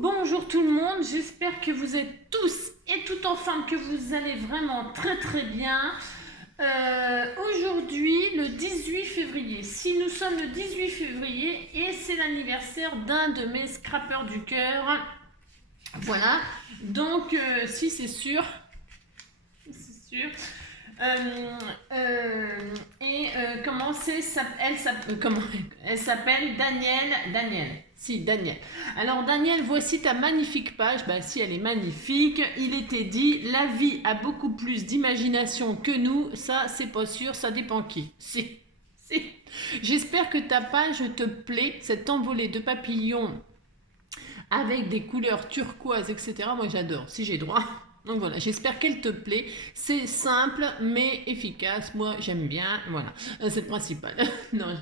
bonjour tout le monde, j'espère que vous êtes tous et toutes en forme, que vous allez vraiment très bien. Aujourd'hui, le 18 février, si nous sommes le 18 février et c'est l'anniversaire d'un de mes scrappers du cœur. Voilà, donc si c'est sûr, comment elle s'appelle Daniel. Si, Daniel. Alors Daniel, voici ta magnifique page. Bah si, elle est magnifique. Il était dit, la vie a beaucoup plus d'imagination que nous. Ça, c'est pas sûr, ça dépend qui. Si. J'espère que ta page te plaît, cette envolée de papillons avec des couleurs turquoises, etc. Moi, j'adore, si j'ai droit. Donc voilà, j'espère qu'elle te plaît. C'est simple, mais efficace. Moi, j'aime bien. Voilà, c'est le principal. Non,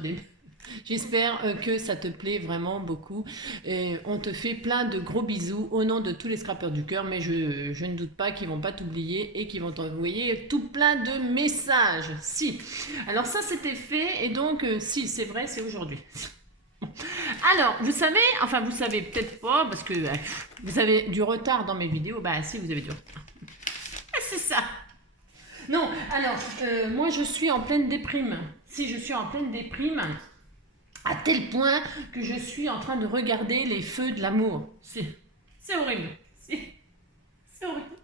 j'espère que ça te plaît vraiment beaucoup. Et on te fait plein de gros bisous au nom de tous les scrappers du cœur, mais je ne doute pas qu'ils vont pas t'oublier et qu'ils vont t'envoyer tout plein de messages. Si. Alors ça, c'était fait, et donc, si, c'est vrai, c'est aujourd'hui. Alors, vous savez peut-être pas, parce que vous avez du retard dans mes vidéos. Bah si, vous avez du retard. C'est ça. Non, alors, moi je suis en pleine déprime. Si, je suis en pleine déprime, à tel point que je suis en train de regarder les feux de l'amour. C'est horrible. C'est horrible.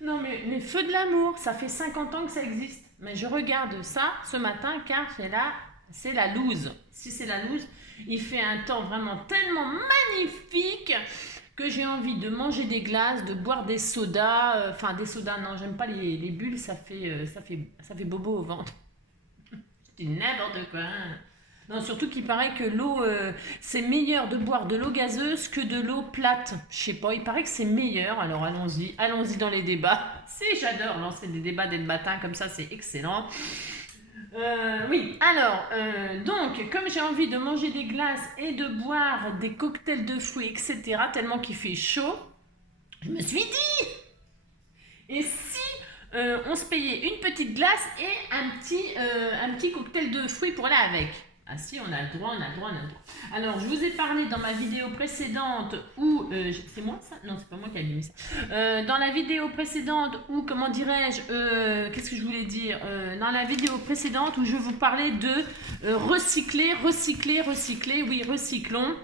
Non, mais les feux de l'amour, ça fait 50 ans que ça existe. Mais je regarde ça ce matin car c'est la loose. Si c'est la loose, il fait un temps vraiment tellement magnifique que j'ai envie de manger des glaces, de boire des sodas. Enfin, des sodas, non, j'aime pas les bulles, ça fait bobo au ventre. C'est n'importe quoi. Hein. Non, surtout qu'il paraît que l'eau, c'est meilleur de boire de l'eau gazeuse que de l'eau plate. Je sais pas, il paraît que c'est meilleur. Alors allons-y dans les débats. Si, j'adore lancer des débats dès le matin, comme ça c'est excellent. Oui, alors, donc, comme j'ai envie de manger des glaces et de boire des cocktails de fruits, etc., tellement qu'il fait chaud, je me suis dit, et si on se payait une petite glace et un petit cocktail de fruits pour aller avec? Ah si, on a le droit. Alors, je vous ai parlé dans ma vidéo précédente où... c'est moi ça? Non, c'est pas moi qui ai mis ça. Dans la vidéo précédente où, comment dirais-je... qu'est-ce que je voulais dire? Dans la vidéo précédente où je vous parlais de recycler. Oui, recyclons.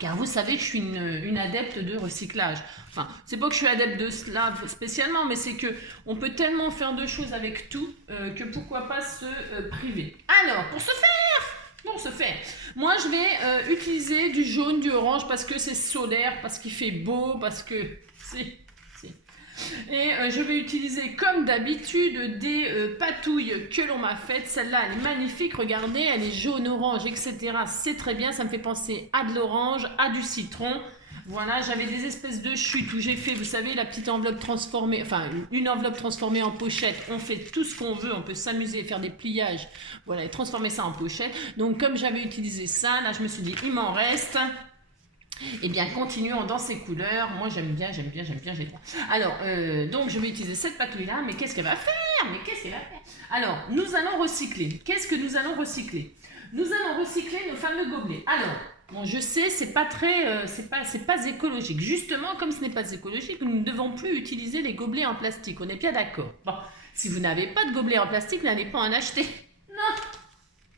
Car vous savez que je suis une adepte de recyclage. Enfin, c'est pas que je suis adepte de cela spécialement, mais c'est que on peut tellement faire de choses avec tout que pourquoi pas se priver. Alors, pour ce faire, moi je vais utiliser du jaune, du orange parce que c'est solaire, parce qu'il fait beau, parce que c'est... Et je vais utiliser comme d'habitude des patouilles que l'on m'a faites. Celle-là, elle est magnifique, regardez, elle est jaune, orange, etc. C'est très bien, ça me fait penser à de l'orange, à du citron. Voilà, j'avais des espèces de chutes où j'ai fait, vous savez, la petite enveloppe transformée, enfin une enveloppe transformée en pochette. On fait tout ce qu'on veut, on peut s'amuser, faire des pliages, voilà, et transformer ça en pochette. Donc comme j'avais utilisé ça, là je me suis dit, il m'en reste. Eh bien, continuons dans ces couleurs. Moi, j'aime bien, j'ai droit. Alors, donc, je vais utiliser cette patouille-là. Mais qu'est-ce qu'elle va faire? Alors, nous allons recycler. Qu'est-ce que nous allons recycler? Nous allons recycler nos fameux gobelets. Alors, bon, je sais, c'est pas très... c'est pas écologique. Justement, comme ce n'est pas écologique, nous ne devons plus utiliser les gobelets en plastique. On est bien d'accord. Bon, si vous n'avez pas de gobelets en plastique, n'allez pas en acheter. Non,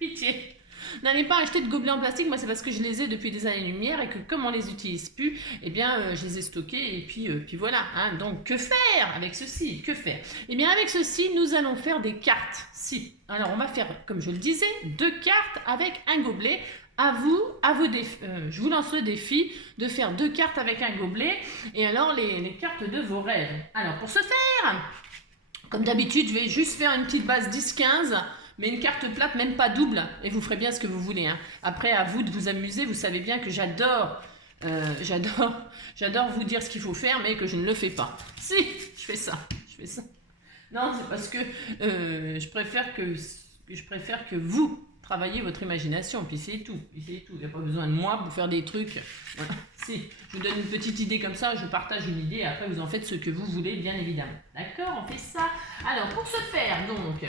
pitié. N'allez pas acheter de gobelets en plastique, moi c'est parce que je les ai depuis des années-lumière et que comme on les utilise plus, eh bien je les ai stockés et puis voilà. Hein. Donc que faire avec ceci? Eh bien avec ceci, nous allons faire des cartes. Si. Alors on va faire, comme je le disais, 2 cartes avec un gobelet. À vos défis, je vous lance le défi de faire 2 cartes avec un gobelet et alors les cartes de vos rêves. Alors pour ce faire, comme d'habitude, je vais juste faire une petite base 10-15. Mais une carte plate, même pas double, et vous ferez bien ce que vous voulez. Hein. Après, à vous de vous amuser. Vous savez bien que j'adore vous dire ce qu'il faut faire, mais que je ne le fais pas. Si, je fais ça. Non, c'est parce que je préfère que vous travailliez votre imagination, puis c'est tout. Il n'y a pas besoin de moi pour faire des trucs. Voilà. Si, je vous donne une petite idée comme ça, je partage une idée, et après vous en faites ce que vous voulez, bien évidemment. D'accord, on fait ça. Alors, pour ce faire, donc...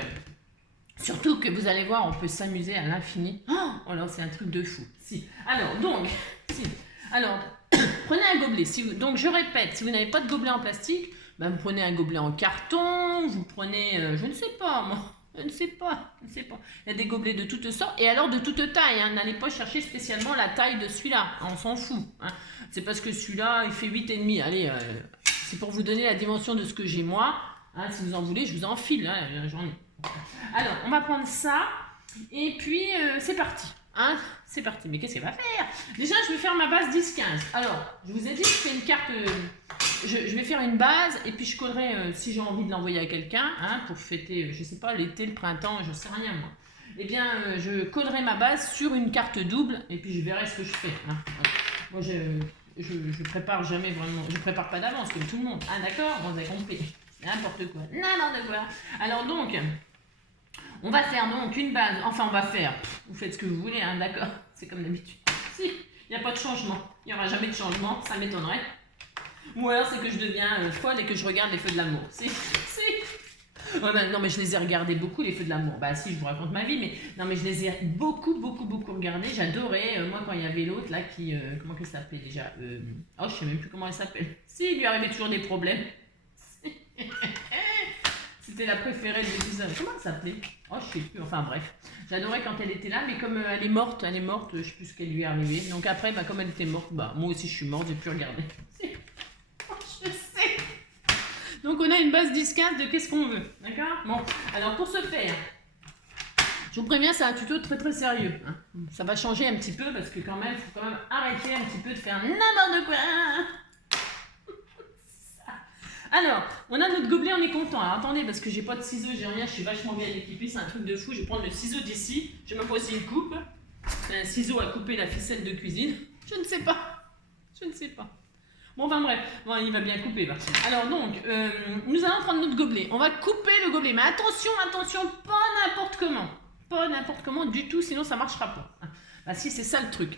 Surtout que vous allez voir, on peut s'amuser à l'infini. Oh là, c'est un truc de fou. Si. Alors, prenez un gobelet. Donc je répète, si vous n'avez pas de gobelet en plastique, ben, vous prenez un gobelet en carton, vous prenez, je ne sais pas moi, je ne sais pas. Il y a des gobelets de toutes sortes et alors de toutes tailles. Hein. N'allez pas chercher spécialement la taille de celui-là, on s'en fout. Hein. C'est parce que celui-là, il fait 8,5. Allez, c'est pour vous donner la dimension de ce que j'ai moi. Hein, si vous en voulez, je vous en file. Hein, j'en ai. Alors, on va prendre ça et puis c'est parti. Hein, c'est parti. Mais qu'est-ce qu'elle va faire? Déjà, je vais faire ma base 10-15. Alors, je vous ai dit, je fais une carte. Je vais faire une base et puis je collerai si j'ai envie de l'envoyer à quelqu'un hein, pour fêter, je sais pas, l'été, le printemps, je sais rien moi. Eh bien, je collerai ma base sur une carte double et puis je verrai ce que je fais. Hein. Moi, je prépare jamais vraiment, je prépare pas d'avance comme tout le monde. Ah d'accord, vous avez compris. N'importe quoi. N'importe quoi. Alors donc. On va faire donc une base, enfin on va faire, vous faites ce que vous voulez, hein, d'accord, c'est comme d'habitude. Si, il n'y a pas de changement, il n'y aura jamais de changement, ça m'étonnerait. Ou alors c'est que je deviens folle et que je regarde les feux de l'amour. Si. Oh, ben, non mais je les ai regardés beaucoup les feux de l'amour, bah si je vous raconte ma vie, mais non mais je les ai beaucoup regardés, j'adorais, moi quand il y avait l'autre là qui, comment qu'elle s'appelait déjà, oh je sais même plus comment elle s'appelle, si il lui arrivait toujours des problèmes. C'était la préférée de l'épisode. Comment elle s'appelait? Oh, je sais plus. Enfin bref. J'adorais quand elle était là, mais comme elle est morte, je sais plus ce qu'elle lui est arrivé. Donc après, bah, comme elle était morte, bah moi aussi je suis morte, j'ai plus regardé. Oh, je sais. Donc on a une base 10-15 de qu'est-ce qu'on veut. D'accord? Bon, alors pour ce faire, je vous préviens, c'est un tuto très sérieux. Hein. Ça va changer un petit peu parce que quand même, il faut quand même arrêter un petit peu de faire n'importe quoi. Alors, on a notre gobelet, on est content. Alors attendez, parce que j'ai pas de ciseaux, j'ai rien, je suis vachement bien équipée, c'est un truc de fou. Je vais prendre le ciseau d'ici, je vais m'imposer une coupe. Un ciseau à couper la ficelle de cuisine. Je ne sais pas. Bon, enfin bref, bon, il va bien couper. Bah. Alors donc, nous allons prendre notre gobelet. On va couper le gobelet, mais attention, pas n'importe comment. Pas n'importe comment du tout, sinon ça marchera pas. Bah si, c'est ça le truc.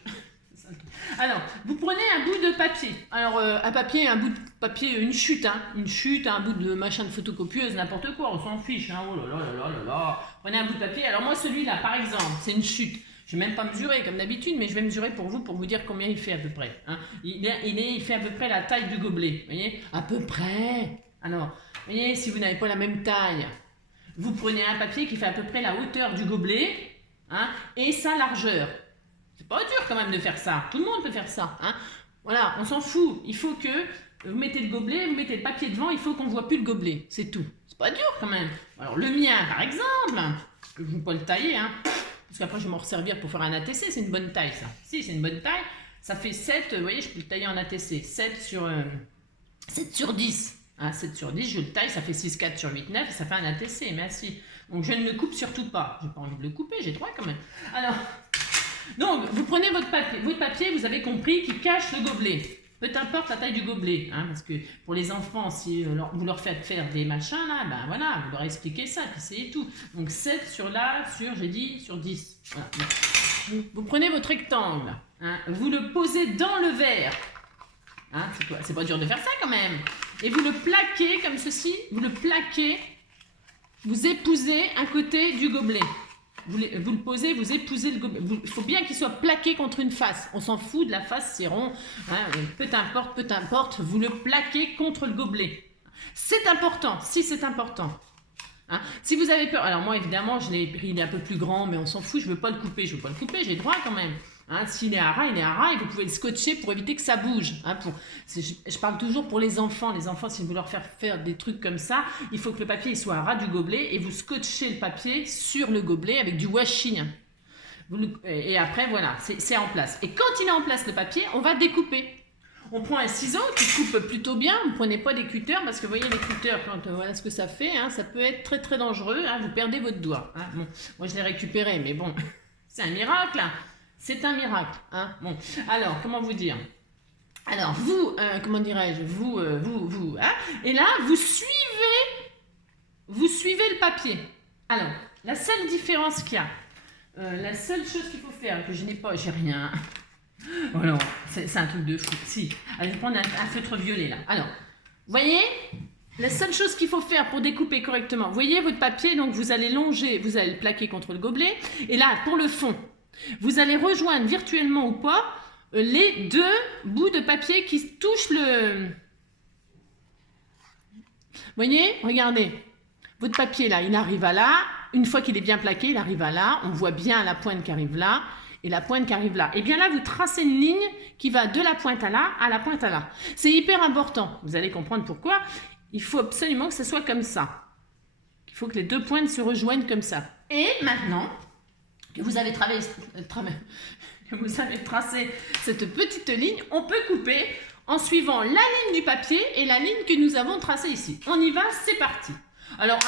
Alors, vous prenez un bout de papier. Alors, un bout de papier, une chute, un bout de machin de photocopieuse, n'importe quoi, on s'en fiche. Hein. Oh là là là là là. Prenez un bout de papier. Alors moi, celui-là, par exemple, c'est une chute. Je ne vais même pas mesurer comme d'habitude, mais je vais mesurer pour vous dire combien il fait à peu près. Hein. Il fait à peu près la taille du gobelet. Vous voyez? À peu près. Alors, vous voyez, si vous n'avez pas la même taille, vous prenez un papier qui fait à peu près la hauteur du gobelet hein, et sa largeur. C'est pas dur quand même de faire ça. Tout le monde peut faire ça. Hein. Voilà, on s'en fout. Il faut que vous mettez le gobelet, vous mettez le papier devant, il faut qu'on ne voit plus le gobelet. C'est tout. C'est pas dur quand même. Alors le mien, par exemple, je ne vais pas le tailler, hein, parce qu'après je vais m'en resservir pour faire un ATC. C'est une bonne taille ça. Si, c'est une bonne taille. Ça fait 7, vous voyez, je peux le tailler en ATC. 7 sur 10. Hein, 7 sur 10, je le taille, ça fait 6, 4 sur 8, 9, et ça fait un ATC. Merci. Donc je ne le coupe surtout pas. J'ai pas envie de le couper, j'ai droit quand même. Alors... Donc, vous prenez votre papier, vous avez compris, qui cache le gobelet. Peu importe la taille du gobelet, hein, parce que pour les enfants, si vous leur faites faire des machins, là, ben voilà, vous leur expliquez ça, puis c'est tout. Donc 7 sur 10. Voilà. Vous prenez votre rectangle, hein, vous le posez dans le verre. Hein, c'est pas dur de faire ça quand même. Et vous le plaquez comme ceci, vous épousez un côté du gobelet. Vous le posez, vous épousez le gobelet. Il faut bien qu'il soit plaqué contre une face. On s'en fout de la face, c'est rond. Hein, peu importe, vous le plaquez contre le gobelet. C'est important, si c'est important. Hein, si vous avez peur, alors moi évidemment je l'ai pris, il est un peu plus grand, mais on s'en fout, je ne veux pas le couper, j'ai le droit quand même. Hein, s'il est à ras, il est à ras et vous pouvez le scotcher pour éviter que ça bouge. Hein, je parle toujours pour les enfants. Les enfants, si vous leur faire des trucs comme ça, il faut que le papier soit à ras du gobelet et vous scotchez le papier sur le gobelet avec du washi. Et après, voilà, c'est en place. Et quand il est en place le papier, on va découper. On prend un ciseau qui coupe plutôt bien. Vous ne prenez pas des cutters parce que vous voyez les cutters, voilà ce que ça fait. Hein, ça peut être très dangereux. Hein, vous perdez votre doigt. Hein, bon, moi, je l'ai récupéré, mais bon, c'est un miracle. Hein. C'est un miracle. Hein. Bon, alors, comment vous dire? Alors, vous, comment dirais-je? Vous, hein. Et là, vous suivez le papier. Alors, la seule différence qu'il y a, la seule chose qu'il faut faire, que je n'ai pas, j'ai rien. Oh non, c'est un truc de fou. Si, allez, je vais prendre un feutre violet là. Alors, voyez, la seule chose qu'il faut faire pour découper correctement, vous voyez votre papier, donc vous allez longer, vous allez le plaquer contre le gobelet. Et là, pour le fond, vous allez rejoindre virtuellement ou pas les deux bouts de papier qui touchent le... Vous voyez, regardez, votre papier là, il arrive à là. Une fois qu'il est bien plaqué, il arrive à là. On voit bien la pointe qui arrive là et la pointe qui arrive là. Et bien là, vous tracez une ligne qui va de la pointe à là à la pointe à là. C'est hyper important. Vous allez comprendre pourquoi. Il faut absolument que ce soit comme ça. Il faut que les deux pointes se rejoignent comme ça. Et maintenant que vous avez tracé cette petite ligne, on peut couper en suivant la ligne du papier et la ligne que nous avons tracée ici. On y va, c'est parti. Alors,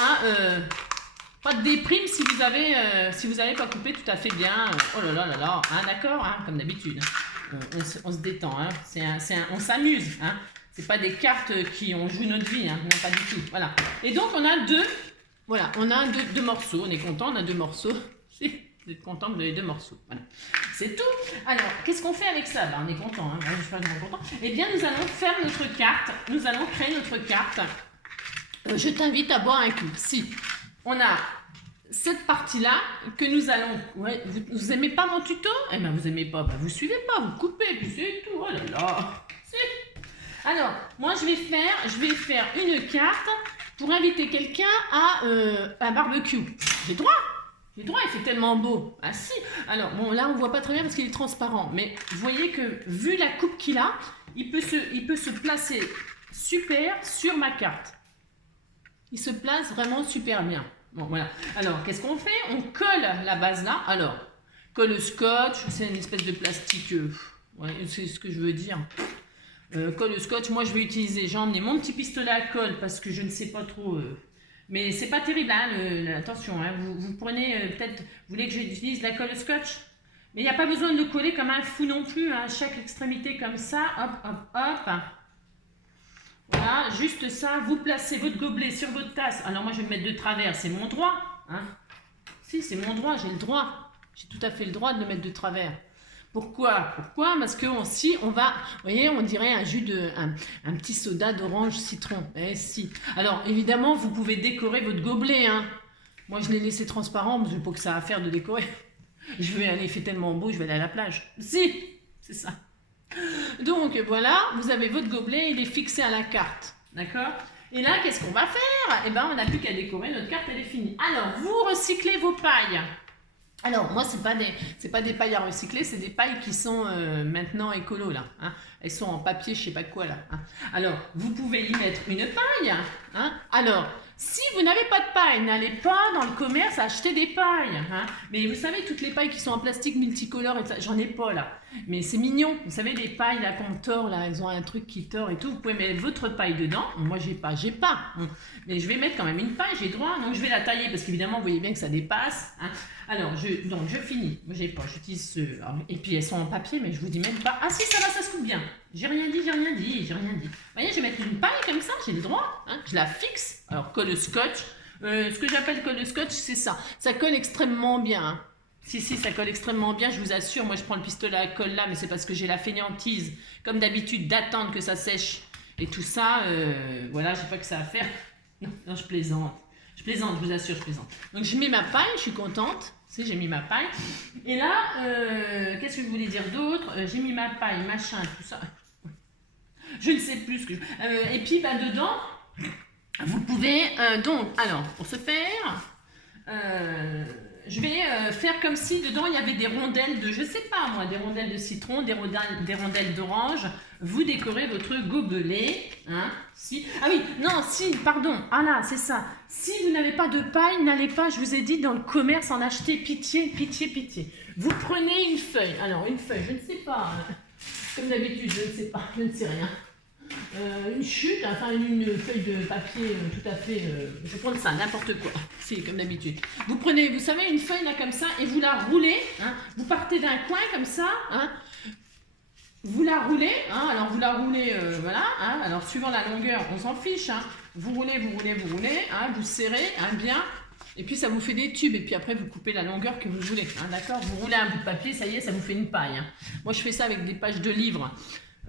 pas de déprime si vous avez pas coupé tout à fait bien. Oh là là là là, hein, d'accord, hein, comme d'habitude. On se détend, hein. On s'amuse. Hein. C'est pas des cartes on joue notre vie, hein. Non, pas du tout. Voilà. Et donc, on a deux morceaux. On est content, on a deux morceaux. Vous êtes content, vous avez deux morceaux. Voilà. C'est tout. Alors, qu'est-ce qu'on fait avec ça? On est content. Hein. Je suis pas vraiment content. Eh bien, nous allons faire notre carte. Nous allons créer notre carte. Je t'invite à boire un coup. Si on a cette partie-là que nous allons... Ouais, vous aimez pas mon tuto? Eh bien, vous aimez pas. Vous suivez pas, vous coupez, puis c'est tout. Oh là là. Alors, moi, je vais faire une carte pour inviter quelqu'un à un barbecue. J'ai droit. Il fait tellement beau. Ah si. Alors, bon, là, on voit pas très bien parce qu'il est transparent. Mais vous voyez que, vu la coupe qu'il a, il peut se placer super sur ma carte. Il se place vraiment super bien. Bon, voilà. Alors, qu'est-ce qu'on fait? On colle la base là. Alors, colle scotch. C'est une espèce de plastique. Ouais, c'est ce que je veux dire. Colle scotch. Moi, je vais utiliser... J'ai emmené mon petit pistolet à colle parce que je ne sais pas trop... Mais c'est pas terrible, hein, attention, hein, vous prenez, peut-être, vous voulez que j'utilise la colle scotch? Mais il n'y a pas besoin de coller comme un fou non plus, hein, chaque extrémité comme ça, hop, hop, hop. Voilà, juste ça, vous placez votre gobelet sur votre tasse. Alors moi je vais me mettre de travers, c'est mon droit. Hein. Si, c'est mon droit, j'ai le droit. J'ai tout à fait le droit de le mettre de travers. Pourquoi? Parce que si on va, vous voyez, on dirait un petit soda d'orange citron. Eh si. Alors évidemment, vous pouvez décorer votre gobelet. Hein. Moi, je l'ai laissé transparent, mais je n'ai pas que ça à faire de décorer. Je vais aller, il fait tellement beau, je vais aller à la plage. Si, c'est ça. Donc voilà, vous avez votre gobelet, il est fixé à la carte. D'accord? Et là, qu'est-ce qu'on va faire? Eh bien, on n'a plus qu'à décorer, notre carte, elle est finie. Alors, vous recyclez vos pailles. Alors, moi, c'est pas des pailles à recycler, c'est des pailles qui sont maintenant écolo, là. Hein. Elles sont en papier, je sais pas quoi, là. Hein. Alors, vous pouvez y mettre une paille. Hein. Alors, si vous n'avez pas de paille, n'allez pas dans le commerce acheter des pailles. Hein. Mais vous savez, toutes les pailles qui sont en plastique multicolore, j'en ai pas, là. Mais c'est mignon. Vous savez, les pailles, là, qu'on tord, là, elles ont un truc qui tord et tout. Vous pouvez mettre votre paille dedans. Moi, j'ai pas. Mais je vais mettre quand même une paille, j'ai droit. Donc, je vais la tailler parce qu'évidemment, vous voyez bien que ça dépasse. Hein. Alors, je finis. Moi, j'ai pas. J'utilise ce... Et puis, elles sont en papier, mais je vous dis même pas. Ah si, ça va, ça se coupe bien. J'ai rien dit. Vous voyez, je vais mettre une paille comme ça, j'ai le droit. Hein. Je la fixe. Alors, colle scotch. Ce que j'appelle colle scotch, c'est ça. Ça colle extrêmement bien. Hein. Si, ça colle extrêmement bien, je vous assure. Moi, je prends le pistolet à colle là, mais c'est parce que j'ai la fainéantise, comme d'habitude, d'attendre que ça sèche. Et tout ça, voilà, j'ai pas que ça à faire. Non, je plaisante. Je vous assure, je plaisante. Donc, je mets ma paille, je suis contente. Tu sais, j'ai mis ma paille. Et là, qu'est-ce que je voulais dire d'autre? J'ai mis ma paille, machin, tout ça. Je ne sais plus ce que je... et puis, bah, dedans, vous pouvez... donc, alors, pour ce faire... je vais faire comme si dedans il y avait des rondelles de, je sais pas moi, des rondelles de citron, des rondelles d'orange. Vous décorez votre gobelet. Hein, si. Ah oui, non, si, pardon. Ah là, c'est ça. Si vous n'avez pas de paille, n'allez pas, je vous ai dit, dans le commerce en acheter. Pitié. Vous prenez une feuille. Alors, une feuille, je ne sais pas. Comme d'habitude, je ne sais pas, je ne sais rien. Une chute, enfin une feuille de papier tout à fait, je vais prendre ça, n'importe quoi, c'est comme d'habitude. Vous prenez, vous savez, une feuille là comme ça et vous la roulez, hein, vous partez d'un coin comme ça, hein, vous la roulez, hein, alors vous la roulez, voilà, hein, alors suivant la longueur, on s'en fiche, hein, vous roulez, hein, vous serrez, hein, bien, et puis ça vous fait des tubes, et puis après vous coupez la longueur que vous voulez, hein, d'accord, vous roulez un bout de papier, ça y est, ça vous fait une paille. Hein. Moi je fais ça avec des pages de livres.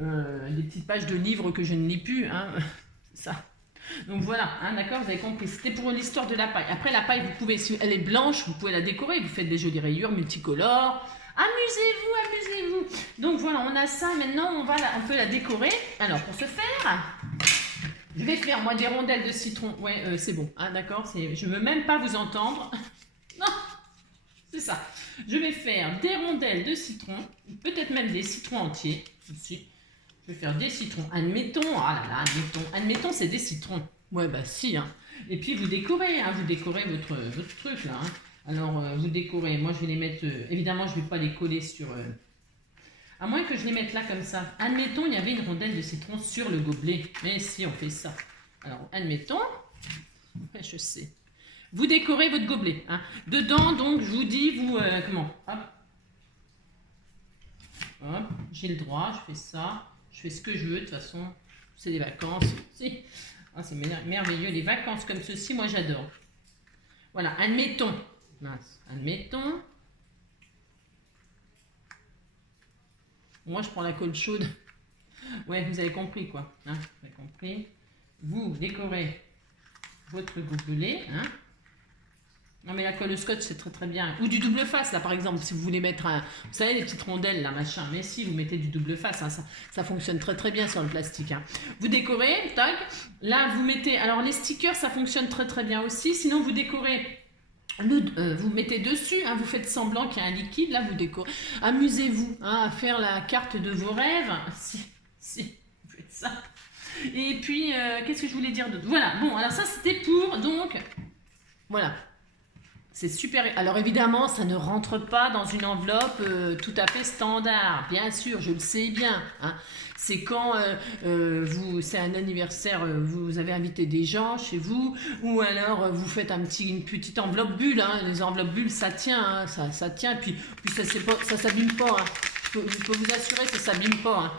Des petites pages de livres que je ne lis plus, hein, ça. Donc voilà, hein, d'accord, vous avez compris. C'était pour l'histoire de la paille. Après la paille, vous pouvez, si elle est blanche, vous pouvez la décorer. Vous faites des jolies rayures multicolores. Amusez-vous, amusez-vous. Donc voilà, on a ça. Maintenant, on peut la décorer. Alors, pour ce faire, je vais faire, moi, des rondelles de citron. Ouais, c'est bon. Hein, d'accord. Je ne veux même pas vous entendre. Non, c'est ça. Je vais faire des rondelles de citron. Peut-être même des citrons entiers. Aussi. Je vais faire des citrons. Admettons. Ah là là, admettons, c'est des citrons. Ouais, bah si. Hein. Et puis, vous décorez. Hein, vous décorez votre truc, là. Hein. Alors, vous décorez. Moi, je vais les mettre... évidemment, je ne vais pas les coller sur... à moins que je les mette là, comme ça. Admettons, il y avait une rondelle de citron sur le gobelet. Mais si, on fait ça. Alors, admettons... Ouais, je sais. Vous décorez votre gobelet. Hein. Dedans, donc, je vous dis, vous... comment? Hop. Hop. J'ai le droit, je fais ça. Je fais ce que je veux, de toute façon. C'est des vacances. Si. Ah, c'est merveilleux. Les vacances comme ceci, moi, j'adore. Voilà, admettons... Mince. Admettons. Moi, je prends la colle chaude. Ouais, vous avez compris, quoi. Hein, vous avez compris. Vous décorez votre gobelet. Hein. Non, mais la colle scotch, c'est très très bien. Ou du double face, là, par exemple, si vous voulez mettre un... Vous savez, les petites rondelles, là, machin. Mais si, vous mettez du double face, hein, ça fonctionne très très bien sur le plastique. Hein. Vous décorez, tac. Là, vous mettez... Alors, les stickers, ça fonctionne très très bien aussi. Sinon, vous décorez... vous mettez dessus, hein, vous faites semblant qu'il y a un liquide, là vous décorez. Amusez-vous hein, à faire la carte de vos rêves. Si, vous faites ça. Et puis, qu'est-ce que je voulais dire d'autre? Voilà, bon, alors ça c'était pour, donc, voilà. C'est super. Alors évidemment, ça ne rentre pas dans une enveloppe tout à fait standard. Bien sûr, je le sais bien. Hein. C'est quand c'est un anniversaire, vous avez invité des gens chez vous, ou alors vous faites une petite enveloppe bulle. Hein. Les enveloppes bulles, ça tient, hein. Ça tient. Puis ça s'abîme pas. Hein. Je peux vous assurer que ça s'abîme pas. Hein.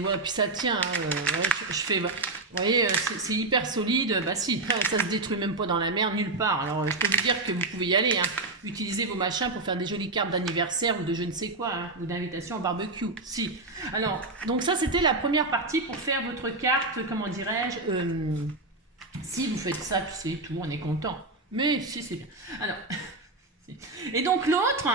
Voilà, puis ça tient. Hein. Ouais, je fais. Vous voyez, c'est hyper solide. Bah si, ça se détruit même pas dans la mer, nulle part. Alors, je peux vous dire que vous pouvez y aller. Hein. Utiliser vos machins pour faire des jolies cartes d'anniversaire ou de je ne sais quoi, hein, ou d'invitation au barbecue. Si. Alors, donc ça, c'était la première partie pour faire votre carte, comment dirais-je. Si vous faites ça, puis c'est tout, on est content. Mais si, c'est bien. Alors... Et donc l'autre,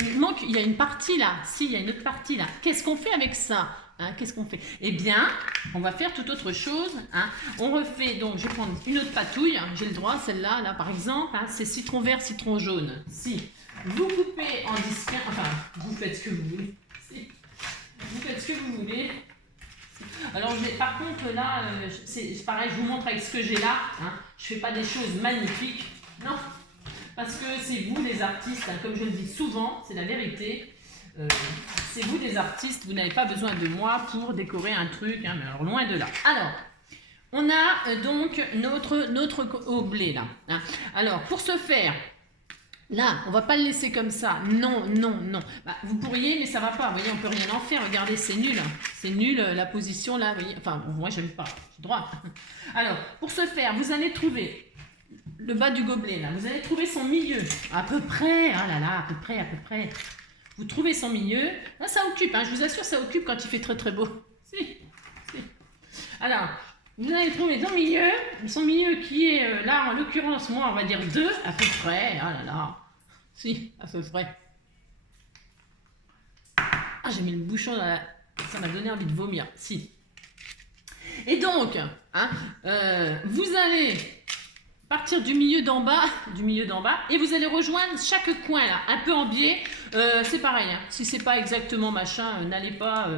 il y a une partie là. Si, il y a une autre partie là. Qu'est-ce qu'on fait avec ça? Hein, qu'est-ce qu'on fait? Eh bien, on va faire toute autre chose. Hein. On refait, donc je vais prendre une autre patouille. Hein, j'ai le droit, celle-là, là, par exemple. Hein, c'est citron vert, citron jaune. Si vous coupez en 10, enfin, vous faites ce que vous voulez. Si. Vous faites ce que vous voulez. Alors, par contre, là, c'est pareil, je vous montre avec ce que j'ai là. Hein. Je ne fais pas des choses magnifiques. Non. Parce que c'est vous les artistes, hein, comme je le dis souvent, c'est la vérité. C'est vous les artistes, vous n'avez pas besoin de moi pour décorer un truc, hein, mais alors loin de là. Alors, on a donc notre gobelet là. Hein. Alors, pour ce faire, là, on va pas le laisser comme ça. Non, non, non. Bah, vous pourriez, mais ça va pas. Vous voyez, on peut rien en faire. Regardez, c'est nul. C'est nul la position là. Vous voyez. Enfin, moi, j'aime pas. J'ai droit. Alors, pour ce faire, vous allez trouver le bas du gobelet là. Vous allez trouver son milieu. À peu près. Ah là là, à peu près, à peu près. Vous trouvez son milieu. Là, ça occupe. Hein, je vous assure, ça occupe quand il fait très très beau. Si. Alors, vous allez trouver son milieu qui est là, en l'occurrence, moi, on va dire 2 à peu près. Ah là là. Si, à peu près. Ah, j'ai mis le bouchon dans la... Ça m'a donné envie de vomir. Si. Et donc, hein, vous allez partir du milieu d'en bas, et vous allez rejoindre chaque coin là, un peu en biais. C'est pareil. Hein, si c'est pas exactement machin, n'allez pas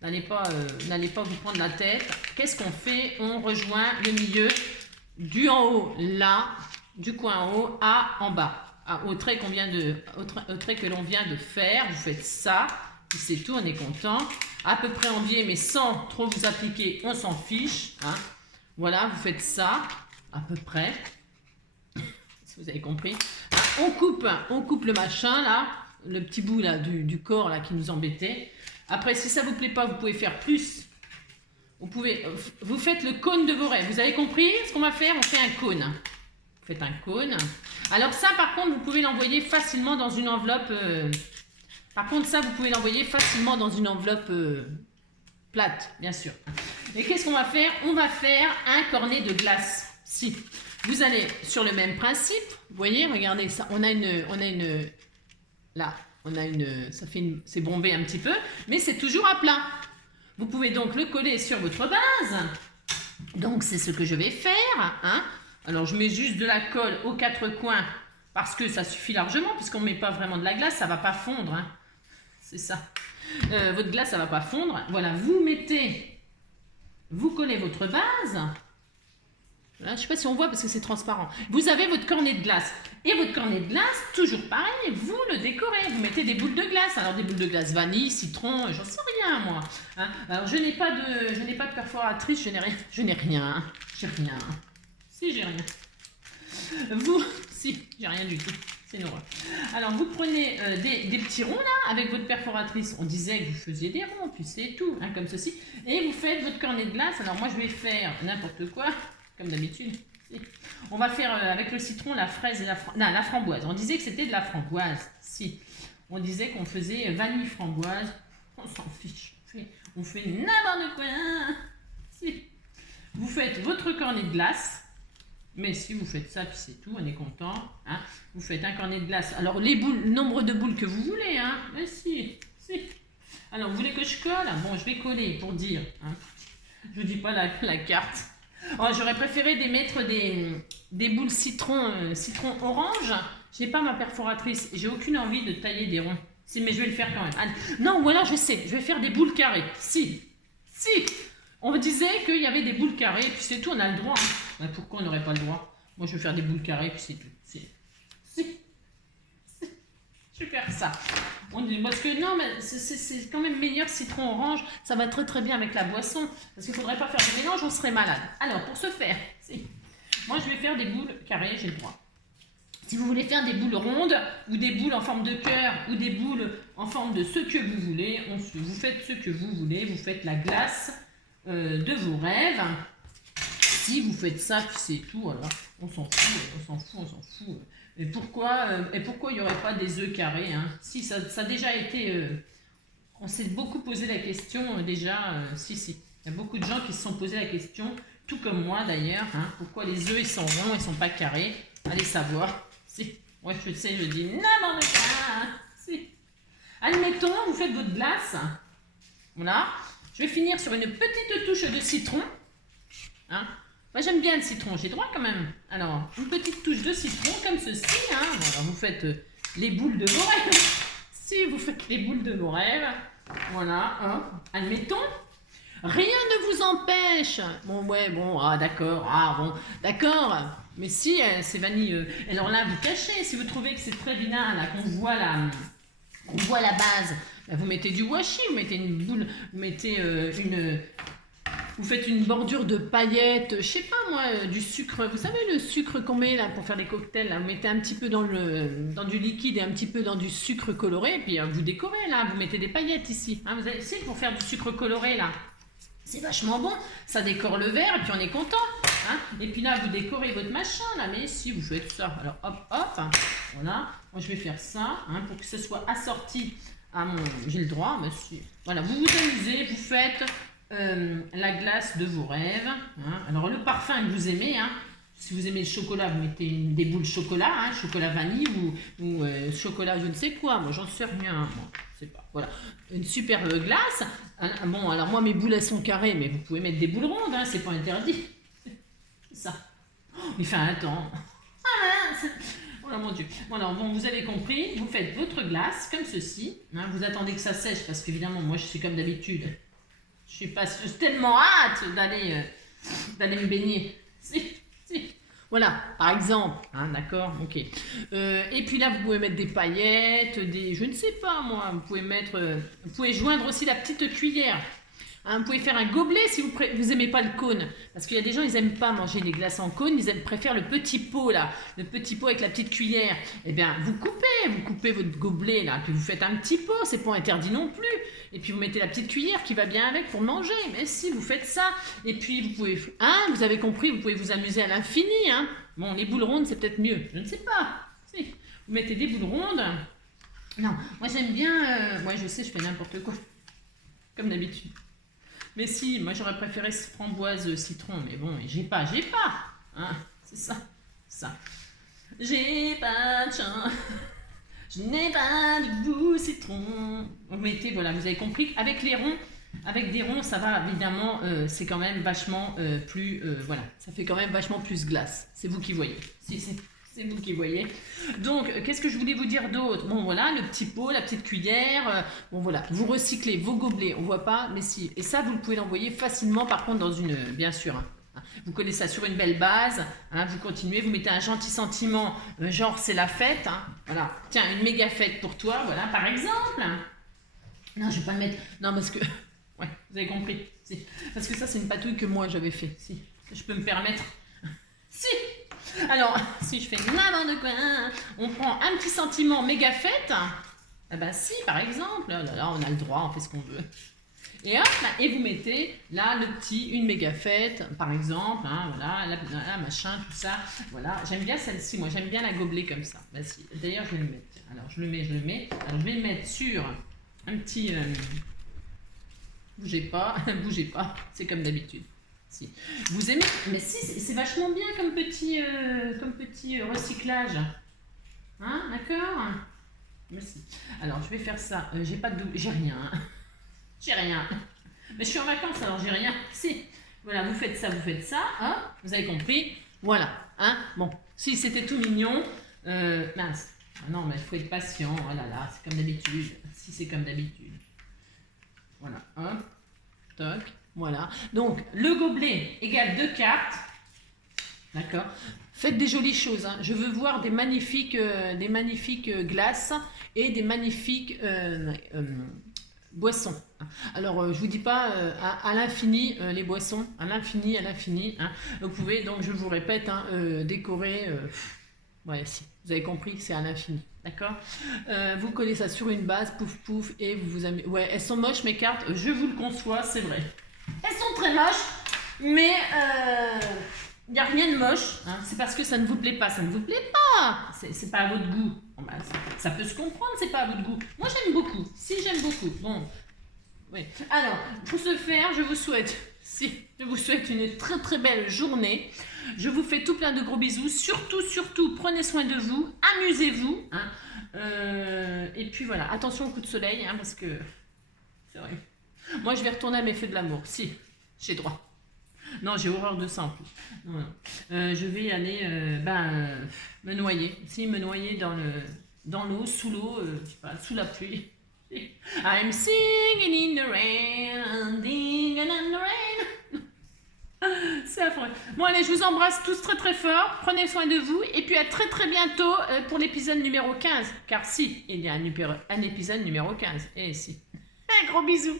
vous prendre la tête. Qu'est-ce qu'on fait? On rejoint le milieu du en haut là, du coin en haut à en bas. Au trait que l'on vient de faire, vous faites ça, c'est tout, on est content. À peu près en biais, mais sans trop vous appliquer, on s'en fiche. Hein. Voilà, vous faites ça, à peu près. Si vous avez compris. Hein, on coupe le machin là, le petit bout là du corps là qui nous embêtait. Après, si ça vous plaît pas, vous pouvez faire plus. Vous faites le cône de vos rêves. Vous avez compris ce qu'on va faire? On fait un cône. Faites un cône. Alors ça, par contre, vous pouvez l'envoyer facilement dans une enveloppe. Plate, bien sûr. Et qu'est-ce qu'on va faire? On va faire un cornet de glace. Si vous allez sur le même principe, vous voyez, regardez ça. On a une c'est bombé un petit peu, mais c'est toujours à plat. Vous pouvez donc le coller sur votre base. Donc c'est ce que je vais faire. Hein. Alors je mets juste de la colle aux quatre coins parce que ça suffit largement, puisqu'on ne met pas vraiment de la glace, ça ne va pas fondre. Hein. C'est ça. Votre glace, ça ne va pas fondre. Voilà, vous collez votre base. Là, je ne sais pas si on voit parce que c'est transparent. Vous avez votre cornet de glace. Et votre cornet de glace, toujours pareil, vous le décorez. Vous mettez des boules de glace. Alors des boules de glace vanille, citron, j'en sais rien moi. Hein. Alors je n'ai pas de perforatrice, je n'ai rien. J'ai rien. Si, j'ai rien. Si, j'ai rien du tout. C'est une horreur. Alors vous prenez des petits ronds là avec votre perforatrice. On disait que vous faisiez des ronds, puis c'est tout, hein, comme ceci. Et vous faites votre cornet de glace. Alors moi je vais faire n'importe quoi, comme d'habitude. On va faire avec le citron, la fraise et la framboise. On disait que c'était de la framboise. Si. On disait qu'on faisait vanille framboise. On s'en fiche. On fait n'importe quoi. Si. Vous faites votre cornet de glace. Mais si vous faites ça, puis c'est tout, on est content. Hein. Vous faites un cornet de glace. Alors, les boules, le nombre de boules que vous voulez. Hein. Mais si. Alors, vous voulez que je colle? Bon, je vais coller pour dire. Hein. Je ne vous dis pas la carte. Oh, j'aurais préféré mettre des boules citron orange. Je n'ai pas ma perforatrice. J'ai aucune envie de tailler des ronds. Si, mais je vais le faire quand même. Allez. Non, ou alors je sais, je vais faire des boules carrées. Si. On disait qu'il y avait des boules carrées, puis c'est tout, on a le droit. Hein. Ben, pourquoi on n'aurait pas le droit? Moi, je vais faire des boules carrées, puis c'est tout. Je vais faire ça. On dit, parce que non, mais c'est quand même meilleur citron orange. Ça va très très bien avec la boisson. Parce qu'il ne faudrait pas faire de mélange, on serait malade. Alors, pour ce faire, moi, je vais faire des boules carrées, j'ai le droit. Si vous voulez faire des boules rondes, ou des boules en forme de cœur, ou des boules en forme de ce que vous voulez, vous faites ce que vous voulez. Vous faites la glace de vos rêves. Si vous faites ça, puis c'est tout, alors on s'en fout. Et pourquoi il n'y aurait pas des œufs carrés, hein? Si, ça a déjà été... on s'est beaucoup posé la question déjà, si. Il y a beaucoup de gens qui se sont posé la question, tout comme moi d'ailleurs, hein, pourquoi les œufs ils sont ronds, ils ne sont pas carrés. Allez savoir. Si. Moi je sais, je dis n'importe quoi. Hein. Si. Admettons, vous faites votre glace. Voilà. Je vais finir sur une petite touche de citron. Hein. Moi j'aime bien le citron, j'ai droit quand même. Alors, une petite touche de citron comme ceci. Hein. Bon, alors vous faites les boules de vos rêves. Si vous faites les boules de vos rêves, voilà. Hein. Admettons, rien ne vous empêche. D'accord. Mais si c'est vanille. Alors là, vous cachez. Si vous trouvez que c'est très vilain, là, qu'on voit la base, là, vous mettez du washi, vous mettez une boule, vous faites une bordure de paillettes, je sais pas moi, du sucre, vous savez le sucre qu'on met là pour faire des cocktails, là, vous mettez un petit peu dans du liquide et un petit peu dans du sucre coloré, et puis vous décorez là, vous mettez des paillettes ici. Hein, vous avez essayé pour faire du sucre coloré là. C'est vachement bon, ça décore le verre et puis on est content. Hein. Et puis là, vous décorez votre machin là, mais si vous faites ça, alors hop, hein, voilà, moi je vais faire ça, hein, pour que ce soit assorti à mon... J'ai le droit, mais si. Voilà, vous vous amusez, vous faites... la glace de vos rêves. Hein. Alors le parfum que vous aimez, hein. Si vous aimez le chocolat, vous mettez des boules chocolat, hein, chocolat vanille ou chocolat je ne sais quoi, moi j'en sais rien, moi, je sais pas. Voilà, une super glace. Bon, alors moi mes boules elles sont carrées, mais vous pouvez mettre des boules rondes, hein, c'est pas interdit. C'est ça. Oh, mais fait un temps. Oh là, mon Dieu. Voilà, bon, vous avez compris, vous faites votre glace comme ceci. Hein, vous attendez que ça sèche parce qu'évidemment, moi je suis comme d'habitude. J'ai tellement hâte d'aller me baigner. Si. Voilà, par exemple. Hein, d'accord, ok. Et puis là, vous pouvez mettre des paillettes, je ne sais pas moi. Vous pouvez joindre aussi la petite cuillère. Hein, vous pouvez faire un gobelet si vous aimez pas le cône. Parce qu'il y a des gens, ils n'aiment pas manger des glaces en cône. Ils préfèrent le petit pot là. Le petit pot avec la petite cuillère. Eh bien, vous coupez votre gobelet là. Puis vous faites un petit pot. C'est pas interdit non plus. Et puis vous mettez la petite cuillère qui va bien avec pour manger. Mais si, vous faites ça. Et puis vous pouvez... Hein, vous avez compris, vous pouvez vous amuser à l'infini. Hein. Bon, les boules rondes, c'est peut-être mieux. Je ne sais pas. Si. Vous mettez des boules rondes. Non, moi j'aime bien... Moi je sais, je fais n'importe quoi. Comme d'habitude. Mais si, moi j'aurais préféré framboise citron, mais bon, j'ai pas, hein, c'est ça, J'ai pas de chance. Je n'ai pas de goût citron. Vous mettez, voilà, vous avez compris, avec les ronds, avec des ronds, ça va évidemment, c'est quand même vachement plus, voilà, ça fait quand même vachement plus glace. C'est vous qui voyez. Si, c'est vous qui voyez. Donc, qu'est-ce que je voulais vous dire d'autre? Bon, voilà, le petit pot, la petite cuillère. Bon, voilà, vous recyclez vos gobelets, on voit pas, mais si. Et ça, vous pouvez l'envoyer facilement, par contre, dans une, bien sûr, hein. Vous collez ça sur une belle base, hein, vous continuez, vous mettez un gentil sentiment, genre c'est la fête, hein, voilà. Tiens, une méga fête pour toi, voilà, par exemple. Non, je vais pas le mettre, non, parce que, ouais, vous avez compris, si. Parce que ça, c'est une patouille que moi, j'avais fait, si. Je peux me permettre, si. Alors, si je fais n'importe quoi, on prend un petit sentiment méga fête, ah bah si, par exemple, là, on a le droit, on fait ce qu'on veut. Et hop, là, et vous mettez là le petit, une méga fête, par exemple, hein, voilà, là, machin, tout ça. Voilà, j'aime bien celle-ci, moi, j'aime bien la gobelet comme ça. Bah, si. D'ailleurs, je vais le mettre. Alors, je le mets. Alors, je vais le mettre sur un petit. Bougez pas, bougez pas, c'est comme d'habitude. Si. Vous aimez, mais si, c'est vachement bien comme petit recyclage. Hein, d'accord? Merci. Alors, je vais faire ça. J'ai pas de. J'ai rien. Hein. J'ai rien. Mais je suis en vacances, alors j'ai rien. Si. Voilà, vous faites ça, hein. Vous avez compris. Voilà, hein. Bon, si c'était tout mignon, mince. Ah non, mais il faut être patient. Oh là là, c'est comme d'habitude. Si c'est comme d'habitude. Voilà, hop. Toc. Voilà. Donc, le gobelet égale 2 cartes. D'accord. Faites des jolies choses. Hein. Je veux voir des magnifiques glaces et des magnifiques boissons. Alors, je vous dis pas à l'infini les boissons, à l'infini. Hein. Vous pouvez, donc je vous répète, hein, décorer. Ouais, si. Vous avez compris que c'est à l'infini. D'accord. Vous collez ça sur une base, pouf pouf, et vous vous amusez. Ouais, elles sont moches mes cartes, je vous le conçois, c'est vrai. Elles sont très moches, mais il n'y a rien de moche. Hein. C'est parce que ça ne vous plaît pas. Ça ne vous plaît pas. C'est pas à votre goût. Bon, bah, ça peut se comprendre, c'est pas à votre goût. Moi, j'aime beaucoup. Si, j'aime beaucoup. Bon. Oui. Alors, pour ce faire, je vous souhaite une très très belle journée. Je vous fais tout plein de gros bisous. Surtout, prenez soin de vous. Amusez-vous. Hein. Et puis voilà, attention au coup de soleil, hein, parce que c'est vrai. Moi, je vais retourner à mes feux de l'amour. Si, j'ai droit. Non, j'ai horreur de ça en plus. Non. Je vais aller me noyer. Si, me noyer dans l'eau, sous l'eau, je sais pas, sous la pluie. I'm singing in the rain, singing in the rain. C'est affreux. Bon, allez, je vous embrasse tous très très fort. Prenez soin de vous. Et puis à très très bientôt pour l'épisode numéro 15. Car si, il y a un épisode numéro 15. Et si. Un gros bisou.